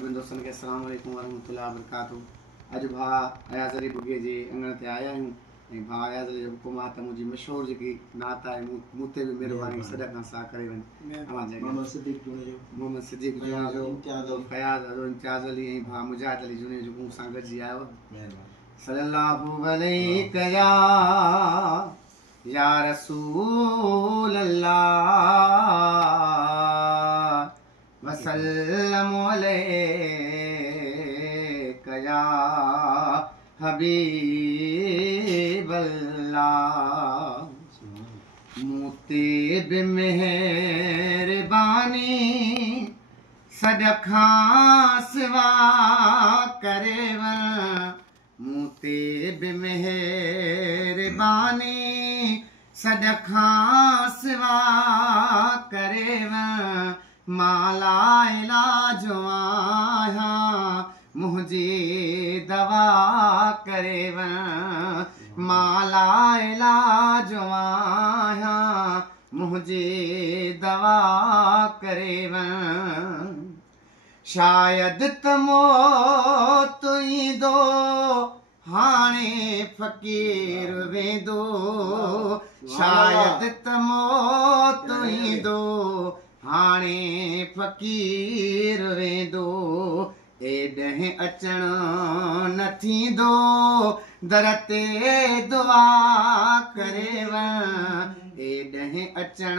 दोस्तन के अस्सलाम वालेकुम वरहमतुल्लाहि वबरकातुहू। अज भा अयाज़ अली बुगे जे अंगण ते आया आहियूं ऐं भा अयाज़ अली जो हुकुम आहे त मुंहिंजी मशहूरु जेकी नात आहे मूं ते बि महिरबानी सॾ खां सा करे वञे। मोहम्मद सिद्दीक़ जो फयाज़ इम्तियाज़ अली ऐं भा मुजाहिद अली जुने जो मूं सां गॾिजी आयो। सल्लल्लाहु अलैका या रसूल अल्लाह वसल्लम अलैका या हबीब अल्लाह। मूं ते बि मेहरबानी सॾ खां सिवा करे वञ। मूं ते बि मेहरबानी सॾ खां सिवा करे वञ। माला इलाजो आहियां मुंहिंजी दवा करे वञ। माला इलाजो आहियां मुंहिंजी दवा करे वञ। शायदि त मौत ईंदो हाणे फ़क़ीर वेंदो। शायदि त मौत ईंदो हाणे फ़क़ीर वेंदो। एॾे अचण न थींदो दर ते दुआ करे वञ। एॾे अचण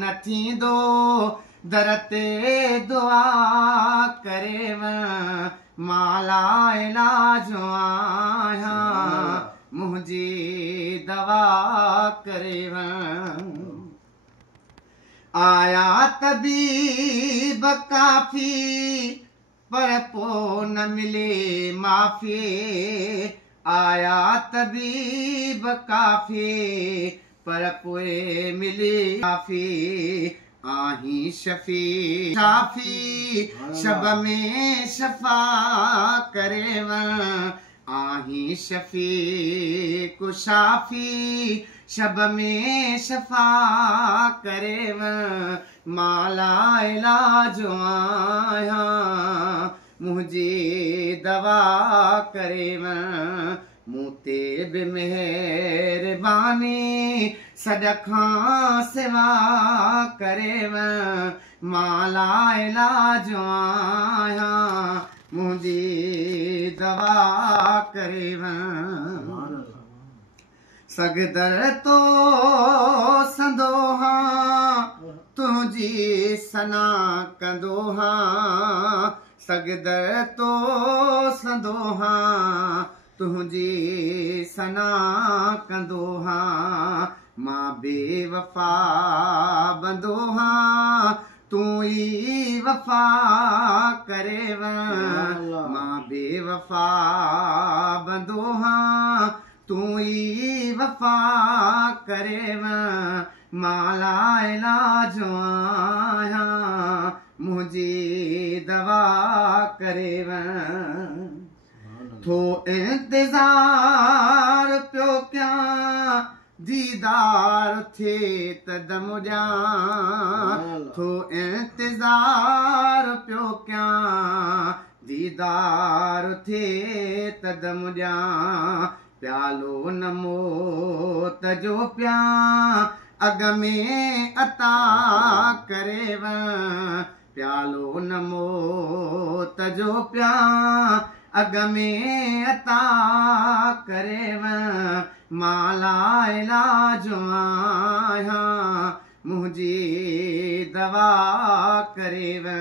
न थींदो दर ते दुआ करे वञ। माला इलाजो आहियां मुंहिंजी दवा करे वञ। आया तबीब काफ़ी पर पोइ न मिले माफ़ी। आया तबीब काफ़ी पर पोइ मिले माफ़ी। आहीं शफ़ी शाफ़ी शब में शफ़ा करे वञ। आहीं शफ़ी कुशाफ़ी शब में शफ़ा करे वञ। माला इलाजो आहियां मुंहिंजी दवा करे वञ। मूं ते बि मेहरबानी सॾ खां सिवा करे वञ। माला इलाजो आहियां मुंहिंजी दवा करे वञ। सगदर तो संदो हां तुंहिंजी सना कंदो हां। सगदर तो संदो हां तुंहिंजी सना कंदो हां। मां बेवफ़ा बंदो हां तूं ई वफ़ा करे वञ। मां बेवफ़ा बंदो हां तूं ई वफ़ा करे वञ। माला इलाजो आहियां मुंहिंजी दवा करे वञ। थो इंतज़ार पियो कयां दीदार थिए त दम ॾियां। थो इंतज़ार पियो कयां दीदार थिए त दम ॾियां। प्यालो न मौत जो पियां अॻ में अता करे वञ। प्यालो न मौत जो पियां अॻ में अता करे वञ। माला इलाजो आहियां मुंहिंजी दवा करे वञ।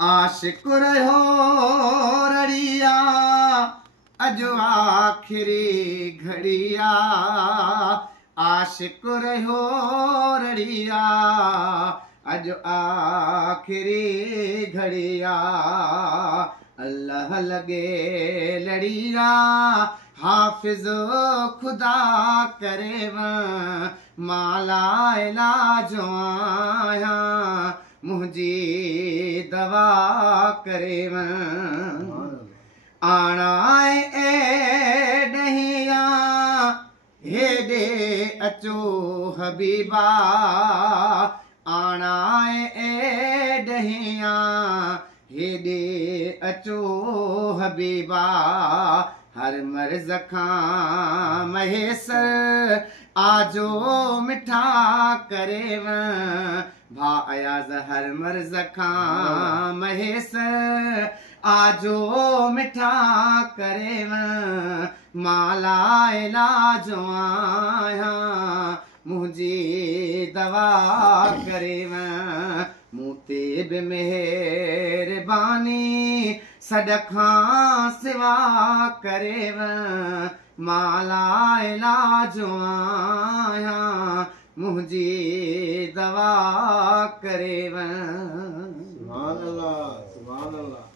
आशिक़ रहियो रड़िया अॼु आख़िरी घड़िया। आशिक़ रहियो रड़िया अॼु आख़िरी घड़िया। अल्लाह लॻे लड़िया हाफ़िज़ ख़ुदा करे वञ। माला इलाजो आहियां मुंहिंजी दवा करे वञ। आना ॾहिया हेॾे अचो हबीबा। आना पाणाए ए डहिया हेॾे अचो हबीबा हर मर्ज़ खां महेसर आजो मिठा करेव भा अयाज़ हर मर्ज़ खां महेसर आजो मिठा करेव माला इलाजो आहियां मुंहिंजी दवा करेव मूं ते बि महिरबानी सॾ खां सिवा करेव माला इलाजो आहियां मुंहिंजी दवा करेव। सुभान अल्लाह, सुभान अल्लाह।